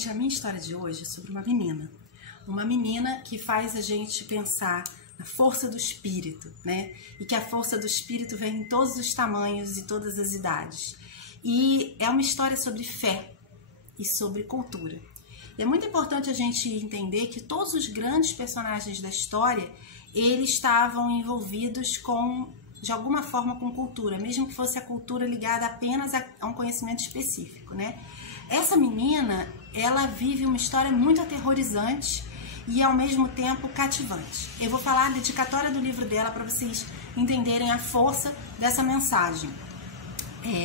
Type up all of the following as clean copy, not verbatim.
Gente, a minha história de hoje é sobre uma menina. Uma menina que faz a gente pensar na força do espírito, né? E que a força do espírito vem em todos os tamanhos e todas as idades. E é uma história sobre fé e sobre cultura. E é muito importante a gente entender que todos os grandes personagens da história, eles estavam envolvidos de alguma forma com cultura, mesmo que fosse a cultura ligada apenas a um conhecimento específico, né? Essa menina, ela vive uma história muito aterrorizante e ao mesmo tempo cativante. Eu vou falar a dedicatória do livro dela para vocês entenderem a força dessa mensagem.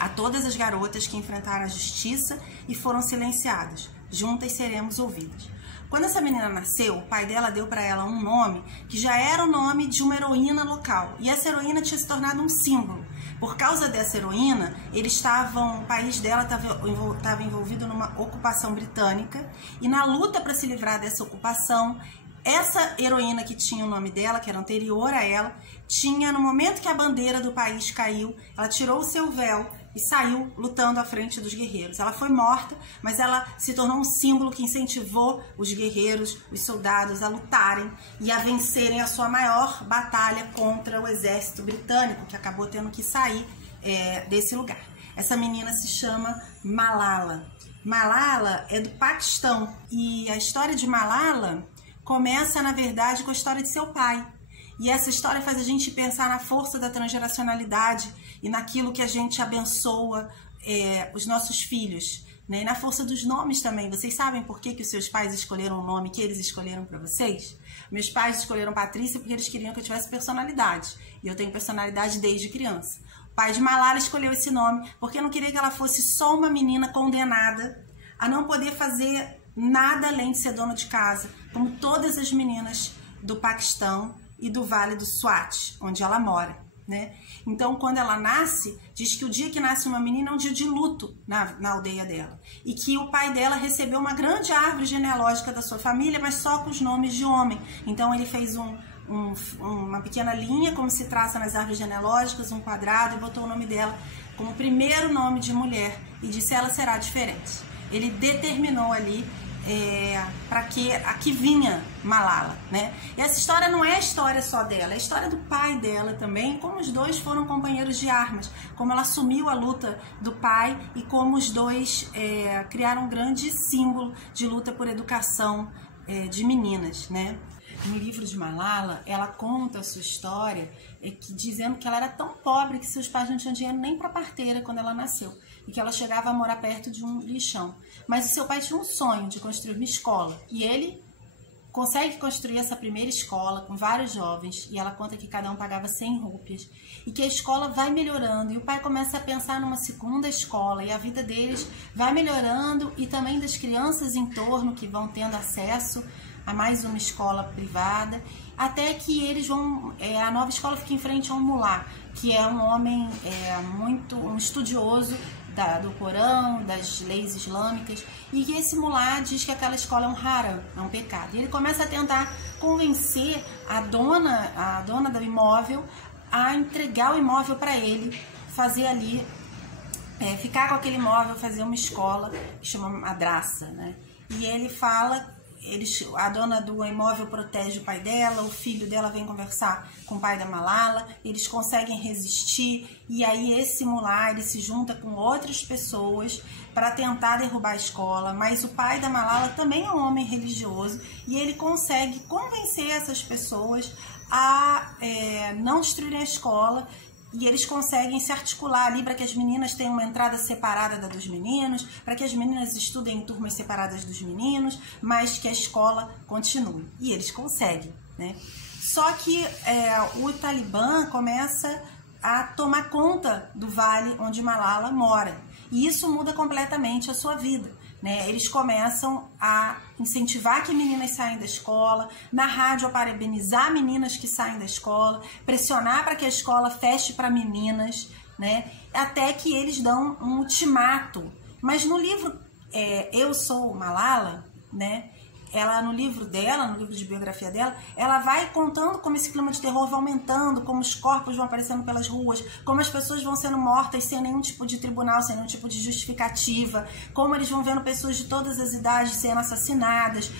A todas as garotas que enfrentaram a justiça e foram silenciadas, juntas seremos ouvidas. Quando essa menina nasceu, o pai dela deu para ela um nome que já era o nome de uma heroína local. E essa heroína tinha se tornado um símbolo. Por causa dessa heroína, o país dela estava envolvido numa ocupação britânica. E na luta para se livrar dessa ocupação, essa heroína que tinha o nome dela, que era anterior a ela, no momento que a bandeira do país caiu, ela tirou o seu véu e saiu lutando à frente dos guerreiros. Ela foi morta, mas ela se tornou um símbolo que incentivou os guerreiros, os soldados a lutarem e a vencerem a sua maior batalha contra o exército britânico, que acabou tendo que sair desse lugar. Essa menina se chama Malala. Malala é do Paquistão e a história de Malala começa, na verdade, com a história de seu pai. E essa história faz a gente pensar na força da transgeracionalidade e naquilo que a gente abençoa os nossos filhos, né? E na força dos nomes também. Vocês sabem por que os seus pais escolheram o nome que eles escolheram para vocês? Meus pais escolheram Patrícia porque eles queriam que eu tivesse personalidade. E eu tenho personalidade desde criança. O pai de Malala escolheu esse nome porque não queria que ela fosse só uma menina condenada a não poder fazer nada além de ser dona de casa, como todas as meninas do Paquistão e do Vale do Swat, onde ela mora, né? Então, quando ela nasce, diz que o dia que nasce uma menina é um dia de luto na aldeia dela. E que o pai dela recebeu uma grande árvore genealógica da sua família, mas só com os nomes de homem. Então, ele fez uma pequena linha, como se traça nas árvores genealógicas, um quadrado, e botou o nome dela como primeiro nome de mulher. E disse, ela será diferente. Ele determinou ali para que aqui vinha Malala, né? E essa história não é a história só dela, é a história do pai dela também, como os dois foram companheiros de armas, como ela assumiu a luta do pai e como os dois criaram um grande símbolo de luta por educação de meninas, né? No livro de Malala, ela conta a sua história dizendo que ela era tão pobre que seus pais não tinham dinheiro nem para parteira quando ela nasceu e que ela chegava a morar perto de um lixão. Mas o seu pai tinha um sonho de construir uma escola e ele consegue construir essa primeira escola com vários jovens e ela conta que cada um pagava 100 rúpias e que a escola vai melhorando e o pai começa a pensar numa segunda escola e a vida deles vai melhorando e também das crianças em torno que vão tendo acesso a mais uma escola privada, até que eles vão... a nova escola fica em frente a um mulá, que é um homem um estudioso do Corão, das leis islâmicas, e que esse mulá diz que aquela escola é um haram, é um pecado. E ele começa a tentar convencer a dona do imóvel a entregar o imóvel para ele, fazer ali, ficar com aquele imóvel, fazer uma escola que chama madraça, né? E ele fala... a dona do imóvel protege o pai dela, o filho dela vem conversar com o pai da Malala, eles conseguem resistir e aí esse mulá ele se junta com outras pessoas para tentar derrubar a escola, mas o pai da Malala também é um homem religioso e ele consegue convencer essas pessoas a não destruírem a escola. E eles conseguem se articular ali para que as meninas tenham uma entrada separada da dos meninos, para que as meninas estudem em turmas separadas dos meninos, mas que a escola continue. E eles conseguem, né? Só que o Talibã começa a tomar conta do vale onde Malala mora. E isso muda completamente a sua vida, né? Eles começam a incentivar que meninas saiam da escola, na rádio a parabenizar meninas que saem da escola, pressionar para que a escola feche para meninas, né? Até que eles dão um ultimato. Mas no livro Eu Sou Malala, né? ela no livro dela, no livro de biografia dela, ela vai contando como esse clima de terror vai aumentando, como os corpos vão aparecendo pelas ruas, como as pessoas vão sendo mortas sem nenhum tipo de tribunal, sem nenhum tipo de justificativa, como eles vão vendo pessoas de todas as idades sendo assassinadas,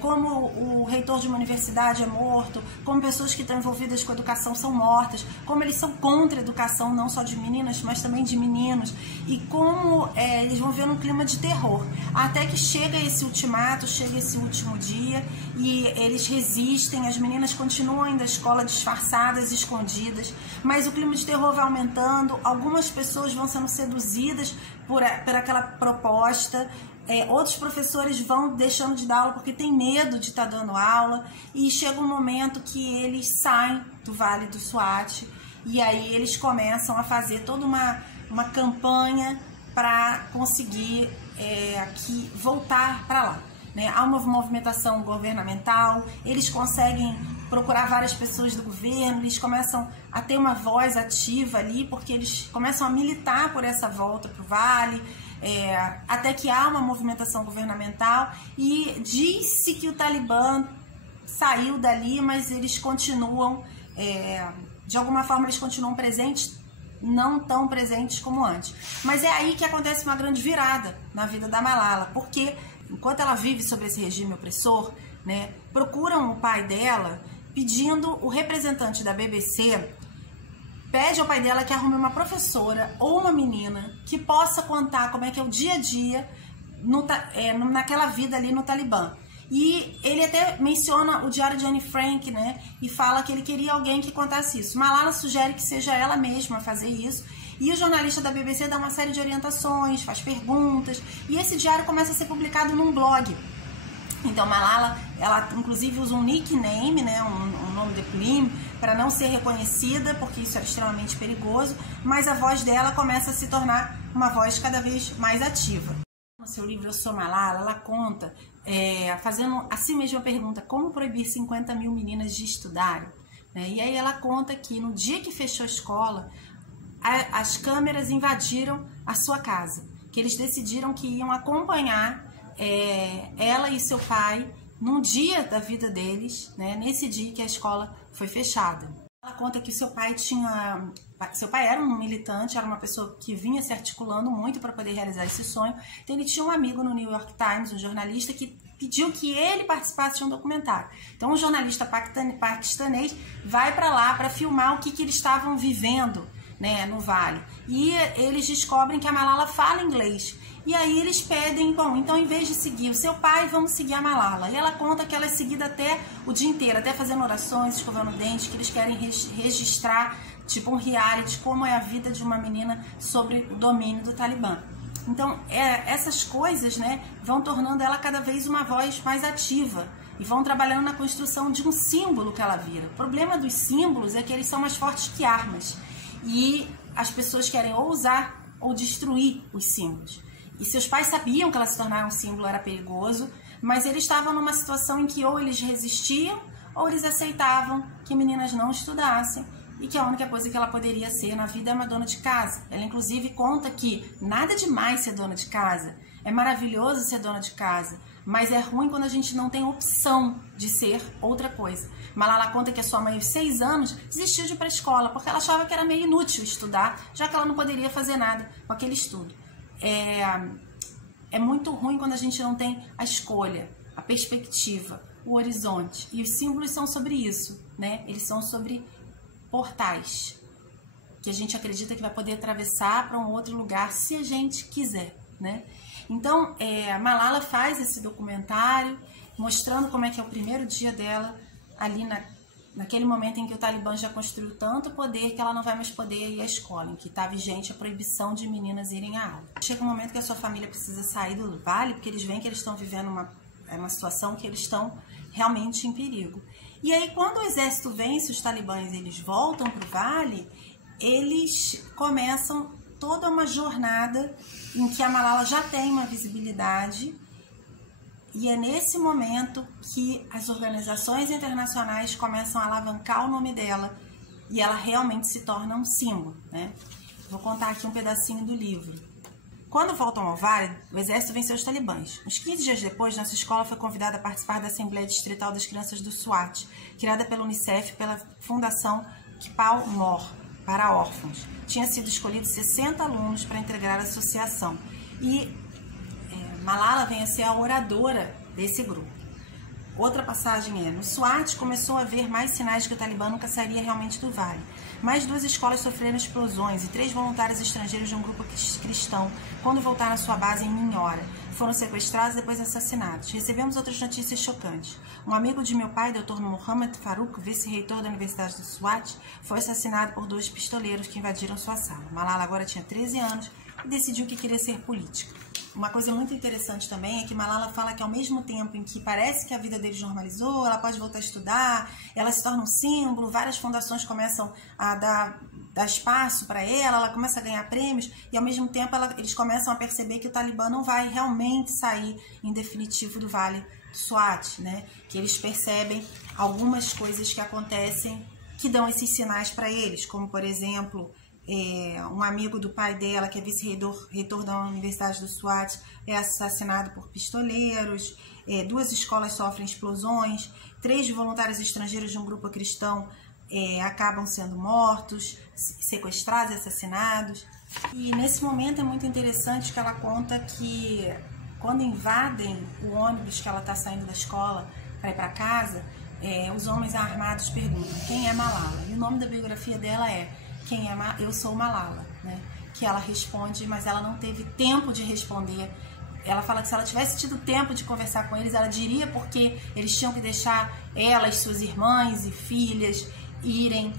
como o reitor de uma universidade é morto, como pessoas que estão envolvidas com a educação são mortas, como eles são contra a educação, não só de meninas, mas também de meninos, e como eles vão vendo um clima de terror, até que chega esse ultimato, chega esse último dia, e eles resistem, as meninas continuam indo à escola disfarçadas, escondidas, mas o clima de terror vai aumentando, algumas pessoas vão sendo seduzidas por aquela proposta, outros professores vão deixando de dar aula porque tem medo de estar dando aula, e chega um momento que eles saem do Vale do Swat, e aí eles começam a fazer toda uma campanha para conseguir voltar para lá, né? Há uma movimentação governamental, eles conseguem procurar várias pessoas do governo, eles começam a ter uma voz ativa ali, porque eles começam a militar por essa volta para o Vale, até que há uma movimentação governamental, e diz-se que o Talibã saiu dali, mas eles continuam, de alguma forma eles continuam presentes, não tão presentes como antes. Mas é aí que acontece uma grande virada na vida da Malala, porque enquanto ela vive sob esse regime opressor, né, procuram o pai dela pedindo, o representante da BBC pede ao pai dela que arrume uma professora ou uma menina que possa contar como é que é o dia a dia naquela vida ali no Talibã. E ele até menciona o diário de Anne Frank, né? E fala que ele queria alguém que contasse isso. Malala sugere que seja ela mesma a fazer isso. E o jornalista da BBC dá uma série de orientações, faz perguntas. E esse diário começa a ser publicado num blog. Então Malala, ela inclusive usa um nickname, né? Um nome de crime, para não ser reconhecida, porque isso era extremamente perigoso. Mas a voz dela começa a se tornar uma voz cada vez mais ativa. No seu livro Eu Sou Malala, ela conta, fazendo a si mesma a pergunta, como proibir 50 mil meninas de estudarem? E aí ela conta que no dia que fechou a escola, as câmeras invadiram a sua casa, que eles decidiram que iam acompanhar ela e seu pai num dia da vida deles, né, nesse dia que a escola foi fechada. Ela conta que seu pai era um militante, era uma pessoa que vinha se articulando muito para poder realizar esse sonho. Então ele tinha um amigo no New York Times, um jornalista, que pediu que ele participasse de um documentário. Então um jornalista paquistanês vai para lá para filmar o que eles estavam vivendo, né, no Vale. E eles descobrem que a Malala fala inglês. E aí eles pedem, bom, então em vez de seguir o seu pai, vamos seguir a Malala. E ela conta que ela é seguida até o dia inteiro, até fazendo orações, escovando dentes, que eles querem registrar, tipo um reality, como é a vida de uma menina sobre o domínio do Talibã. Então, essas coisas, né, vão tornando ela cada vez uma voz mais ativa e vão trabalhando na construção de um símbolo que ela vira. O problema dos símbolos é que eles são mais fortes que armas. E as pessoas querem ou usar ou destruir os símbolos. E seus pais sabiam que ela se tornar um símbolo era perigoso, mas eles estavam numa situação em que ou eles resistiam ou eles aceitavam que meninas não estudassem e que a única coisa que ela poderia ser na vida é uma dona de casa. Ela inclusive conta que nada demais ser dona de casa, é maravilhoso ser dona de casa, mas é ruim quando a gente não tem opção de ser outra coisa. Malala conta que a sua mãe, aos 6 anos, desistiu de ir para a escola porque ela achava que era meio inútil estudar, já que ela não poderia fazer nada com aquele estudo. É muito ruim quando a gente não tem a escolha, a perspectiva, o horizonte. E os símbolos são sobre isso, né? Eles são sobre portais, que a gente acredita que vai poder atravessar para um outro lugar se a gente quiser, né? Então, a Malala faz esse documentário mostrando como é que é o primeiro dia dela ali naquele momento em que o Talibã já construiu tanto poder que ela não vai mais poder ir à escola, em que está vigente a proibição de meninas irem à aula. Chega um momento que a sua família precisa sair do Vale, porque eles veem que eles estão vivendo uma situação que eles estão realmente em perigo. E aí, quando o exército vence os talibãs e eles voltam para o Vale, eles começam toda uma jornada em que a Malala já tem uma visibilidade. E é nesse momento que as organizações internacionais começam a alavancar o nome dela e ela realmente se torna um símbolo, né? Vou contar aqui um pedacinho do livro. Quando voltam ao Vale, o exército venceu os talibãs. Uns 15 dias depois, nossa escola foi convidada a participar da Assembleia Distrital das Crianças do SWAT, criada pela Unicef e pela Fundação Kipal Mor, para órfãos. Tinha sido escolhidos 60 alunos para integrar a associação. E Malala vem a ser a oradora desse grupo. Outra passagem no SWAT começou a haver mais sinais que o Talibã nunca sairia realmente do vale. Mais 2 escolas sofreram explosões e 3 voluntários estrangeiros de um grupo cristão, quando voltaram à sua base em Minhora, foram sequestrados e depois assassinados. Recebemos outras notícias chocantes. Um amigo de meu pai, Dr. Mohamed Farouk, vice-reitor da Universidade do SWAT, foi assassinado por 2 pistoleiros que invadiram sua sala. Malala agora tinha 13 anos e decidiu que queria ser política. Uma coisa muito interessante também é que Malala fala que ao mesmo tempo em que parece que a vida deles normalizou, ela pode voltar a estudar, ela se torna um símbolo, várias fundações começam a dar espaço para ela começa a ganhar prêmios e ao mesmo tempo eles começam a perceber que o Talibã não vai realmente sair em definitivo do Vale do Swat, né? Que eles percebem algumas coisas que acontecem que dão esses sinais para eles, como por exemplo... um amigo do pai dela, que é vice-reitor da Universidade do SWAT, é assassinado por pistoleiros, 2 escolas sofrem explosões, 3 voluntários estrangeiros de um grupo cristão acabam sendo mortos, sequestrados e assassinados. E nesse momento é muito interessante que ela conta que quando invadem o ônibus que ela está saindo da escola para ir para casa, os homens armados perguntam quem é Malala, e o nome da biografia dela é Eu Sou Malala, né? Que ela responde, mas ela não teve tempo de responder. Ela fala que se ela tivesse tido tempo de conversar com eles, ela diria porque eles tinham que deixar ela, as suas irmãs e filhas irem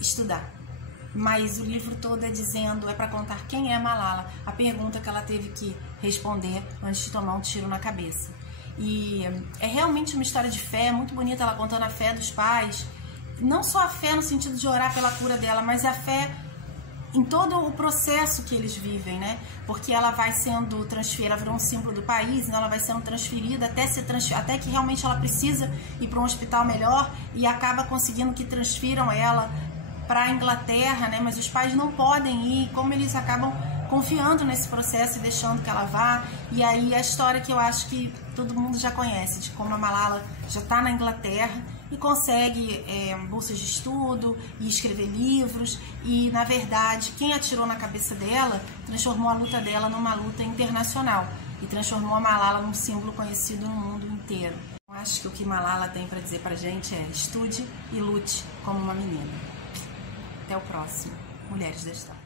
estudar. Mas o livro todo é para contar quem é Malala, a pergunta que ela teve que responder antes de tomar um tiro na cabeça. E é realmente uma história de fé, muito bonita, ela contando a fé dos pais. Não só a fé no sentido de orar pela cura dela, mas a fé em todo o processo que eles vivem, né? Porque ela vai sendo transferida, ela virou um símbolo do país, né? Ela vai sendo transferida até que realmente ela precisa ir para um hospital melhor e acaba conseguindo que transfiram ela para a Inglaterra, né? Mas os pais não podem ir, como eles acabam confiando nesse processo e deixando que ela vá. E aí a história que eu acho que todo mundo já conhece, de como a Malala já está na Inglaterra e consegue bolsas de estudo e escrever livros e, na verdade, quem atirou na cabeça dela transformou a luta dela numa luta internacional e transformou a Malala num símbolo conhecido no mundo inteiro. Eu acho que o que Malala tem para dizer pra gente é: estude e lute como uma menina. Até o próximo. Mulheres da História.